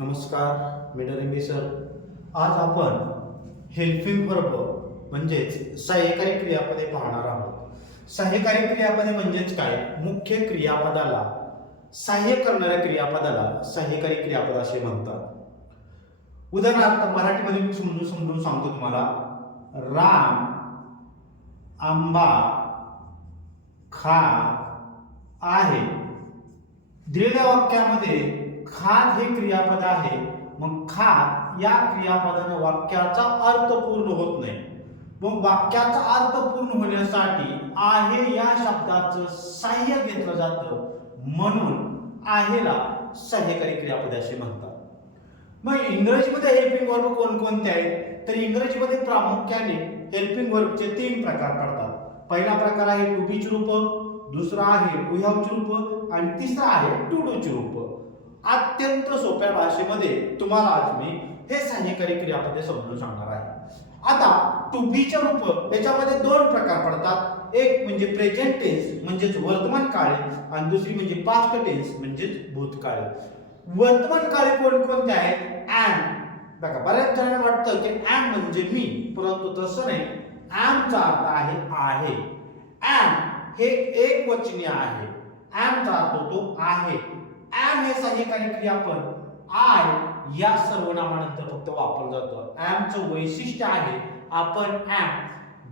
नमस्कार, मी नरेंद्र सर. आज आपण हेल्पिंग वर्ब म्हणजेच सहाय्यकारी क्रियापदे पाहणार आहोत. सहाय्यकारी क्रियापदे म्हणजेच काय? मुख्य क्रियापदाला सहाय्य करणाऱ्या क्रियापदाला सहाय्यकारी क्रियापद असे म्हणतात. उदाहरणार्थ मराठीमध्ये मी समजून सांगतो तुम्हाला. राम आंबा खात आहे. दिलेल्या वाक्यामध्ये खात हे क्रियापद आहे. मग खात या क्रियापदाने वाक्याचा अर्थ पूर्ण होत नाही. मग वाक्याचा अर्थ पूर्ण होण्यासाठी आहे या शब्दाचं सहाय्य घेतलं जातं, म्हणून आहेला सहाय्यकारी क्रियापद असे म्हणतात. मग इंग्रजीमध्ये हेल्पिंग वर्ब कोणकोणते आहेत? तर इंग्रजीमध्ये प्रामुख्याने हेल्पिंग वर्बचे 3 प्रकार पडतात. पहिला प्रकार आहे टू बीची रूप, दुसरा आहे टू हॅवची रूप आणि तिसरा आहे टू डूची रूप. अत्यंत सोप्या भाषेमध्ये तुम्हाला आज मी हे सहाय्यकारी क्रियापदे समजून सांगणार आहे. आता टू बीचे रूप याच्यामध्ये 2 प्रकार पडतात. एक म्हणजे प्रेझेंट टेन्स म्हणजेच वर्तमान काळी आणि दुसरी म्हणजे पास्ट टेन्स म्हणजेच भूतकाळी. वर्तमान काळी कोणकोणते आहेत? ॲम. बघा, बऱ्याच जणांना वाटतं की ॲम म्हणजे मी, परंतु तसं नाही. ॲमचा अर्थ आहे. ॲम हे एकवचनी आहे. ॲमचा अर्थ होतो आहे. ॲम हे सहाय्यकारी क्रियापद आय या सर्वनामानंतर फक्त वापरलं जातं. ॲमचं वैशिष्ट्य आहे आपण ॲम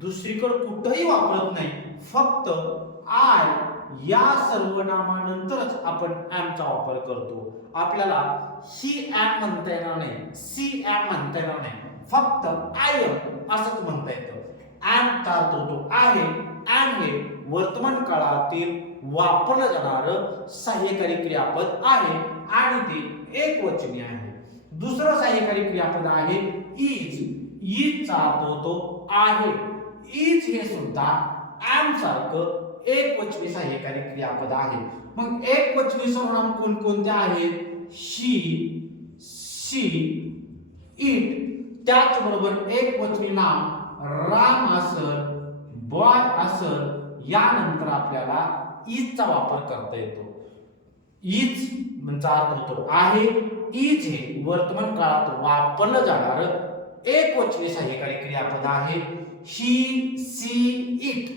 दुसरीकडे कुठेही वापरत नाही, फक्त आय या सर्वनामानंतरच आपण ॲमचा वापर करतो. आपल्याला ही ॲम म्हणता येणार नाही, सी ॲम म्हणता येणार नाही, फक्त आय एम असंच म्हणता येतं. ॲमचा अर्थ होतो आहे. ॲम हे वर्तमान काळातील वापरलं जाणारं सहाय्यकारी क्रियापद आहे आणि ते एकवचनी आहे. दुसरं सहाय्यकारी क्रियापद आहे इज. इजचा अर्थ होतो आहे. इज हे सुद्धा ॲम सारखं एकवचनी सहाय्यकारी क्रियापद आहे. मग एकवचनी सर्वनाम कोणकोणते आहेत? शी, सी, इट. त्याचबरोबर एकवचनी नाम राम असेल, बॉय असेल, यानंतर आपल्याला इजचा वापर करता येतो. इज म्हणजे अर्थ होतो आहे. इज हे वर्तमान काळात वापरलं जाणारं एकवचनी सहाय्यकारी क्रियापद आहे. ही, सी, इट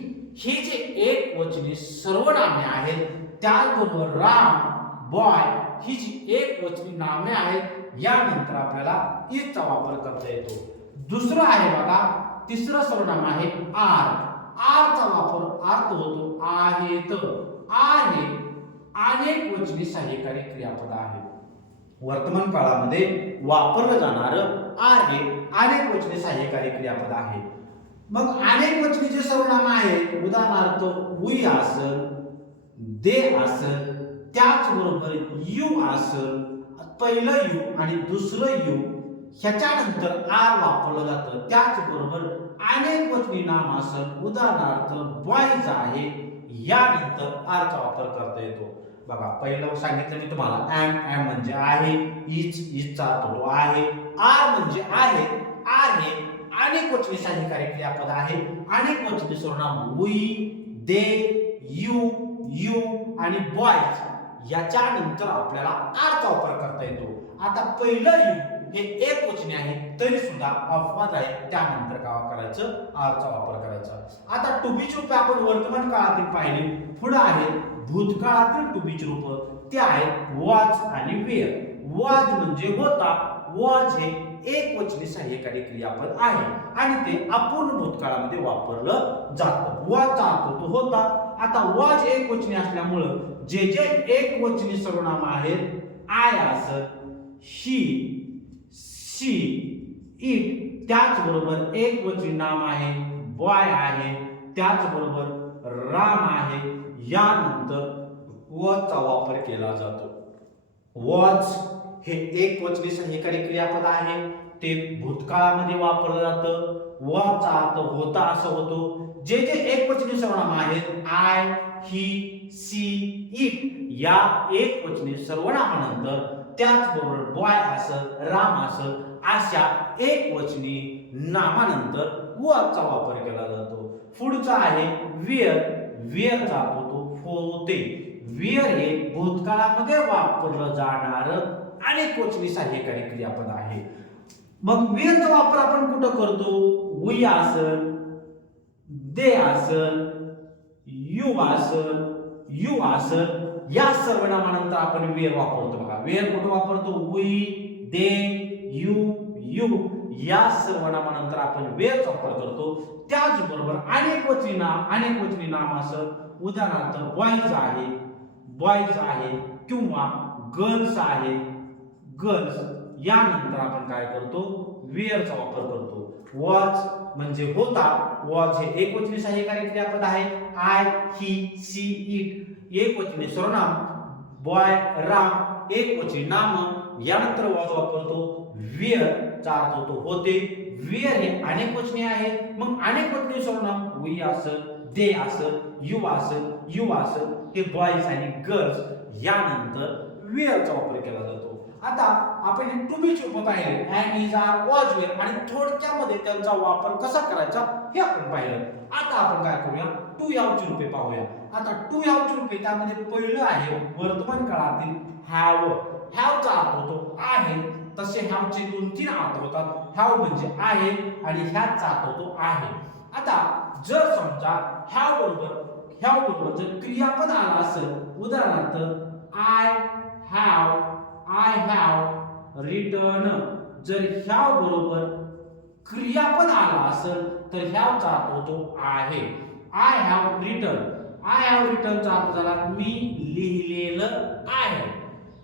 हे जे एकवचनी सर्वनामे आहेत, त्याचबरोबर राम, बॉय ही जी एकवचनी नामे आहेत, यानंतर आपल्याला इजचा वापर करता येतो. दुसरं आहे बघा, तिसरं सर्वनाम आहे आर. आरचा वापर अर्थ होतो आहेत. आर हे अनेक वचनी सहाय्यकारी क्रियापद आहे. वर्तमान काळामध्ये वापरलं जाणारं आर हे अनेक वचनी सहाय्यकारी क्रियापद आहे. मग अनेक वचनी जे सर्वनाम आहेत, उदाहरणार्थ वी असेल, दे असेल, त्याचबरोबर यू असेल, पहिलं यू आणि दुसरं यू ह्याच्यानंतर आर वापरलं जातं. त्याचबरोबर अनेक वचनी नाम असेल, उदाहरणार्थ बॉयज आहे, यानंतर आरचा वापर करता येतो. बघा, पहिलं सांगितलं मी तुम्हाला एम म्हणजे आहे. इजचा अर्थ होतो आहे. आर म्हणजे आहे. आर हे अनेक वचनी सहाय्यकारी क्रियापद आहे. अनेक वचनी सर्वनाम वी, दे, यू आणि बॉयज याच्यानंतर आपल्याला आरचा वापर करता येतो. आता पहिलं यू हे एकवचनी आहे, तरी सुद्धा अपवाद आहे, त्यानंतर काय करायचं? आरचा वापर करायचा. आता टू बीची रूपे आपण वर्तमान काळातील पाहिली. पुढे आहे भूतकाळातील टू बीची रूप. ते आहेत वॉज आणि वेअर. वॉज म्हणजे होता. वॉज हे एकवचनी सहाय्यकारी क्रियापद आहे आणि ते अपूर्ण भूतकाळामध्ये वापरलं जातं. वॉजचा अर्थ तो होता. आता वॉज एकवचनी असल्यामुळं जे जे एकवचनी सर्वनाम आहेत, आय असत, ही, सी, इट, त्याचबरोबर एकवचनी नाम आहे बॉय आहे, त्याचबरोबर राम आहे, यानंतर वॉजचा वापर केला जातो. वॉज हे एकवचनी सहाय्यकारी क्रियापद आहे. ते भूतकाळामध्ये वापरलं जातं. वॉजचा अर्थ होता असं होतो. जे जे एकवचनी सर्वनाम आहेत, आय, ही, सी, इट या एकवचनी सर्वनामानंतर त्याचबरोबर बॉय असेल, राम असेल, अशा एकवचनी नामानंतर वॉजचा वापर केला जातो. पुढचा आहे वेअर. वेअरचा अर्थ होतो होते. वेअर हे भूतकाळामध्ये वापरलं जाणारं अनेकवचनी सहाय्यकारी क्रियापद आहे. मग वेअरचा वापर आपण कुठं करतो? वी असल, दे असल, यू असल या सर्वनामानंतर आपण वेअर वापरतो. बघा वेअर कुठं वापरतो? वी, दे, यू या सर्वनामानंतर आपण वेअरचा वापर करतो. त्याचबरोबर अनेकवचनी नाम असं उदाहरणार्थ बॉयज आहे किंवा गर्ल्स आहे, गर्ल्स यानंतर आपण काय करतो? वेअरचा वापर करतो. वॉच म्हणजे होता, वॉच हे एकवचनी सहाय्यकारी क्रियापद आहे. आय, ही, सी, इट एकवचनी सर्वनाम, बॉय, राम एकवचनी नाम यानंतर वॉच वापरतो. वेअर चा अर्थ होतो होते. वेअर हे अनेकवचनी आहे. मग अनेकवचनी सर्वनाम वी असेल, दे असेल, यू असेल हे बॉयज आणि गर्ल्स यानंतर वेअरचा वापर केला जातो. आता आपण हे टू बी रूप पाहिले, and, is, are, was, were आणि थोडक्यामध्ये त्यांचा वापर कसा करायचा हे आपण पाहिलं. आता आपण काय करूया? टू ह्याची रूपे पाहूया. आता टू ह्याची रूपे त्यामध्ये पहिलं आहे वर्तमान काळातील हॅव. हॅवचा अर्थ होतो आहे. तसे हॅवचे 2-3 अर्थ होतात. हॅव म्हणजे आहे आणि ह्याचा अर्थ होतो आहे. आता जर समजा हॅव बरोबर जर क्रियापद आला असेल, उदाहरणार्थ आय हॅव रिटर्न, जर हॅव बरोबर क्रियापद आला असेल तर ह्याचा अर्थ होतो आहे. आय हॅव रिटर्नचा अर्थ झाला मी लिहिलेलं आहे.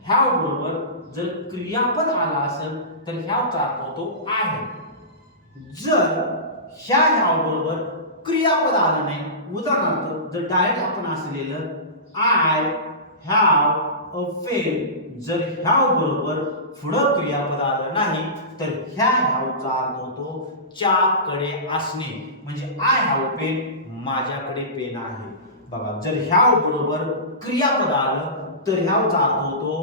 हॅव बरोबर जर क्रियापद आला असेल तर ह्याचा अर्थ होतो आहे. जर ह्या हॅव बरोबर क्रियापद आलं नाही, उदाहरणार्थ जर डायरेक्ट आपण असलेलं आय हॅव अ पेन, जर हॅव बरोबर पुढं क्रियापद आलं नाही तर ह्या हॅवचा अर्थ होतो च्याकडे असणे. म्हणजे आय हॅव अ पेन, माझ्याकडे पेन आहे. बघा जर हॅव बरोबर क्रियापद आलं तर ह्याचा अर्थ होतो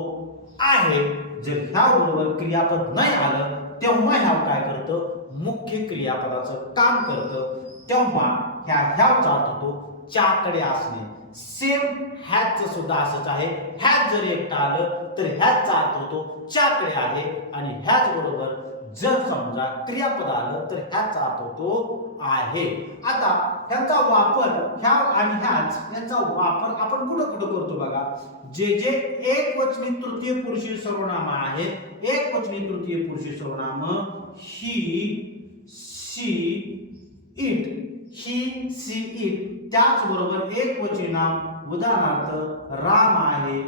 आहे. जर हॅव बरोबर क्रियापद नाही आलं तेव्हा हॅव काय करतं? मुख्य क्रियापदाचं काम करतं. तेव्हा ह्याचा अर्थ होतो च्याकडे असणे. सेम हॅजचं सुद्धा असंच आहे. हॅज जर एकटा आलं तर हॅजचा अर्थ होतो च्याकडे आहे आणि हॅज बरोबर जर समजा क्रियापद आलं तर ह्याचा अर्थ होतो आहे. आता ह्याचा वापर हॅव आणि हॅज यांचा वापर आपण कुठं करतो? बघा जे एकवचनी तृतीय पुरुषी सर्वनाम आहेत, एकवचनी तृतीय पुरुषी सर्वनाम ही, सी, इट त्याचबरोबर एकवचनी नाम उदाहरणार्थ राम आहे,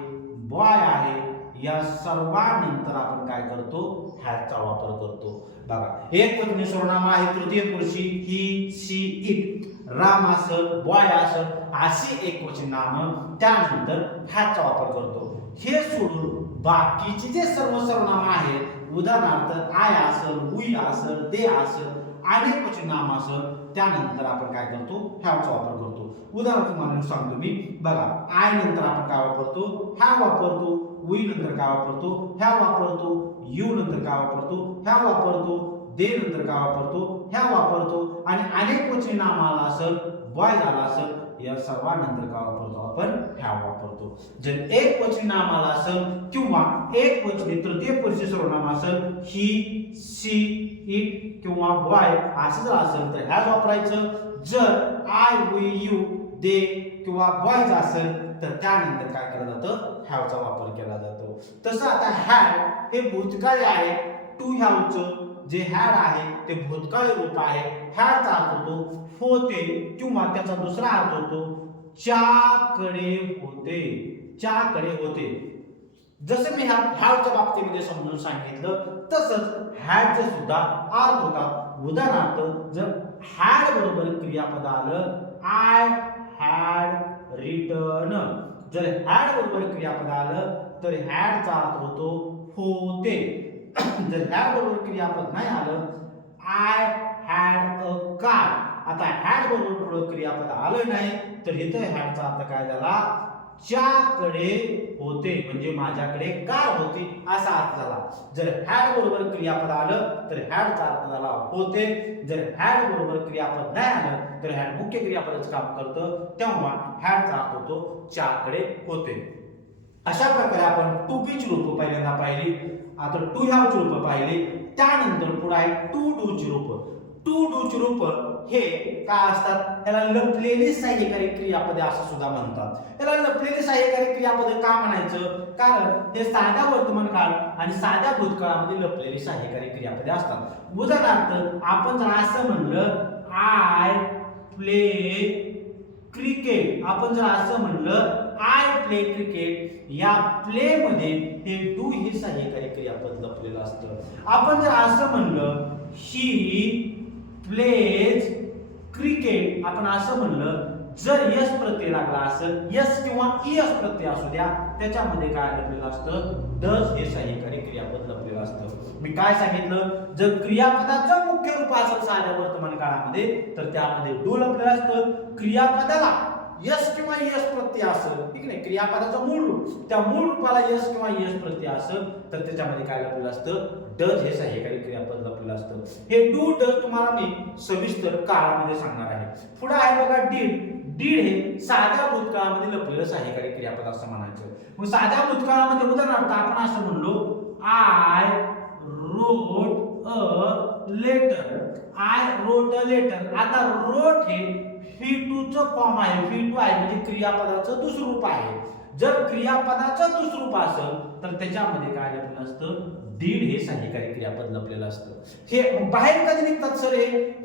बॉय आहे या सर्वांनंतर आपण काय करतो? हॅजचा वापर करतो. बघा एकवचनी सर्वनाम आहे तृतीय पुरुषी ही, सी, इट, राम असेल, बॉय असेल अशी एकवचनी नाम त्यानंतर हॅजचा वापर करतो. हे सोडून बाकीचे जे सर्वनाम आहेत उदाहरणार्थ आय असेल, वी असेल, दे असेल अनेकवचनी नाम असेल त्यानंतर आपण काय करतो? हॅवचा वापर करतो. उदाहरण तुम्हाला सांगतो मी. बघा आय नंतर आपण काय वापरतो? हॅव वापरतो. वी नंतर काय वापरतो? हॅव वापरतो. यू नंतर काय वापरतो? हॅव वापरतो. दे नंतर काय वापरतो? हॅव वापरतो. आणि अनेकवचनी नाम आला असेल, बॉय झाला असेल या सर्वांनंतर काय वापरतो? आपण हॅव वापरतो. जर एकवचनी नाम आला असेल किंवा एकवचनी तृतीय पुरुषी सर्वनाम असेल ही, सी, इट किंवा बॉय असं जर असेल तर हॅज वापरायचं. जर आय, वी, यू, दे किंवा बॉयज असेल तर त्यानंतर काय केलं जातं? हॅवचा वापर केला जातो. तसं आता हॅड हे भूतकाळी आहे. टू हॅवचं जे हॅड आहे ते भूतकाळी रूप आहे. हॅडचा अर्थ होतो होते किंवा त्याचा दुसरा अर्थ होतो च्याकडे होते. जसं मी हॅवच्या बाबतीमध्ये समजून सांगितलं तसंच हॅडचा सुद्धा अर्थ होता. उदाहरणार्थ जर हॅड बरोबर क्रियापद आलं आय हॅड रिटर्न, जर हॅड बरोबर क्रियापद आलं तर हॅडचा अर्थ होतो होते. जर हॅड बरोबर क्रियापद नाही आलं आय हॅड अ कार, आता हॅड बरोबर पुढे क्रियापद आलं नाही तर इथं हॅडचा अर्थ काय झाला? च्याकडे होते म्हणजे माझ्याकडे कार होती असा अर्थ झाला. जर हॅड बरोबर क्रियापद आलं तर हॅडचा अर्थ झाला होते. जर हॅड बरोबर क्रियापद नाही आलं तर हॅड मुख्य क्रियापदाचं काम करतं तेव्हा हॅडचा अर्थ होतो च्याकडे होते. अशा प्रकारे आपण टू बीची रूप पहिल्यांदा पाहिली, आता टू ह्यावची रूप पाहिली, त्यानंतर पुढे आहे टू डूची रूप. टू डूची रूप हे काय असतात, याला लपलेली सहाय्यकारी क्रियापदे असं सुद्धा म्हणतात. याला लपलेली सहाय्यकारी क्रियापदे का म्हणायचं, कारण हे साध्या वर्तमान काळ आणि साध्या भूतकाळामध्ये लपलेली सहाय्यकारी क्रियापदे असतात. उदाहरणार्थ आपण जर असं म्हणलं आय प्ले क्रिकेट, आपण जर असं म्हणलं आय प्ले क्रिकेट, या प्ले मध्ये हे डू हे सहाय्यकारी क्रियापद लपलेलं असतं. आपण जर असं म्हणलं ही प्लेज क्रिकेट, आपण असं म्हणलं जर यस प्रत्यय लागला असेल, यस किंवा इयस प्रत्यय असू द्या, त्याच्यामध्ये काय लपलेलं असतं, डज हे सहाय्यकारी क्रियापद लपलेलं असतं. मी काय सांगितलं, जर क्रियापदाचं मुख्य रूप असेल साध्या वर्तमान काळामध्ये तर त्यामध्ये डू लपलेलं असतं. क्रियापदाला यस किंवा यस प्रत्यय असेल, ठीक नाही, क्रियापदाचं मूळ रूप, त्या मूळ रूपाला यस किंवा यस प्रत्यय असेल तर त्याच्यामध्ये काय लपलेलं असतं, डज हे सहाय्यकारी क्रियापद लपलेलं असतं. हे डू डज तुम्हाला मी सविस्तर काळामध्ये सांगणार आहे. पुढे आहे बघा डीड. डीड हे साध्या भूतकाळामध्ये लपलेलं सहाय्यकारी क्रियापद असं म्हणायचं. मग साध्या भूतकाळामध्ये उदाहरणार्थ आपण असं म्हणलो I wrote a letter, I wrote a letter. आता रोट हे V2 चं फॉर्म आहे, V2 आहे म्हणजे क्रियापदाचं दुसरं रूप आहे. जर क्रियापदाचं दुसरं रूप असेल तर त्याच्यामध्ये काय लपलेलं असतं, डीड हे सहाय्यकारी क्रियापद लपलेलं असतं. हे बाहेर कधी निघतात सर,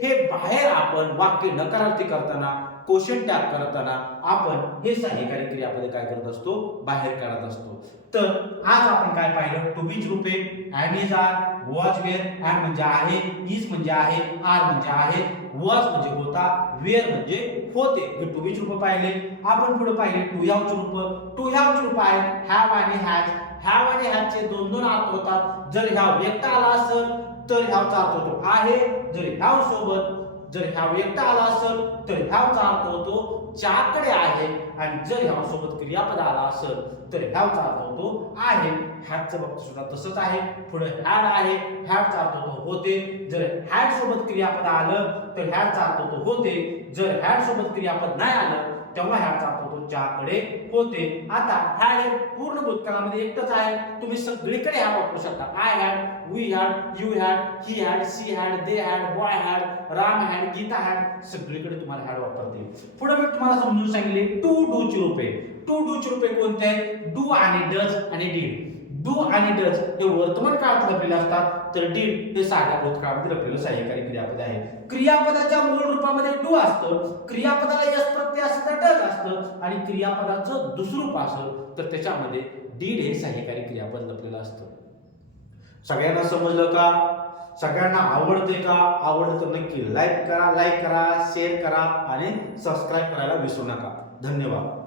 हे बाहेर आपण वाक्य नकारार्थी करताना, क्वेश्चन टॅग करताना आपण हे सहाय्यकारी क्रियापदे काय करत असतो, बाहेर काढत असतो. तर आज आपण काय पाहिलं, टू बीच रूपे, am is are, was were, am म्हणजे आहे, इज म्हणजे आहे, आर म्हणजे आहे, वॉज म्हणजे होता, वेअर म्हणजे होते, हे टू बीच रूप पाहिले. आपण पुढे पाहिले टू ह्यावचे रूप. टू ह्यावचे रूप आहे हॅव आणि हॅज. हॅव आणि हॅज चे दोन दोन अर्थ होतात. जर ह्याव एकटा आला असेल तर ह्यावचा अर्थ होतो आहे, जर ह्याव सोबत जर ह्याव एकटा आला असेल तर ह्यावचा अर्थ होतो ज्याकडे आहे, आणि जर ह्याव सोबत क्रियापद आला असेल तर ह्यावचा अर्थ होतो आहे. हॅडचं बाबतीत सुद्धा तसंच आहे. पुढे हॅड आहे, हॅडचा अर्थ होतो होते. जर हॅड सोबत क्रियापद आलं तर हॅडचा अर्थ होतो होते. जर हॅड सोबत क्रियापद नाही आलं तेव्हा हॅडचा अर्थ होतो ज्याकडे होते. आता हॅड हे पूर्ण भूतकाळामध्ये एकटच आहे, तुम्ही सगळीकडे हॅड वापरू शकता. I had, we had, you had, he had, she had, they had, boy had, Ram had, Gita had, सगळीकडे तुम्हाला हॅड वापरता येईल. पुढे मी तुम्हाला समजून सांगितले टू डू ची रूपे. टू डू ची रूपे कोणते आहेत, डू आणि डज आणि डीड. डू आणि डज हे वर्तमान काळात लपलेले असतात, तर डीड हे साध्या भूतकाळामध्ये लपलेलं सहाय्यकारी क्रियापद आहे. क्रियापदाच्या मूळ रूपामध्ये डू असतं, क्रियापदाला यस प्रत्यय असेल तर डज असतं, आणि क्रियापदाचं दुसरं रूप असेल तर त्याच्यामध्ये डीड हे सहाय्यकारी क्रियापद लपलेलं असतं. सगळ्यांना समजलं का? सगळ्यांना आवडते का? आवडलं तर नक्की लाईक करा, शेअर करा आणि सबस्क्राईब करायला विसरू नका. धन्यवाद.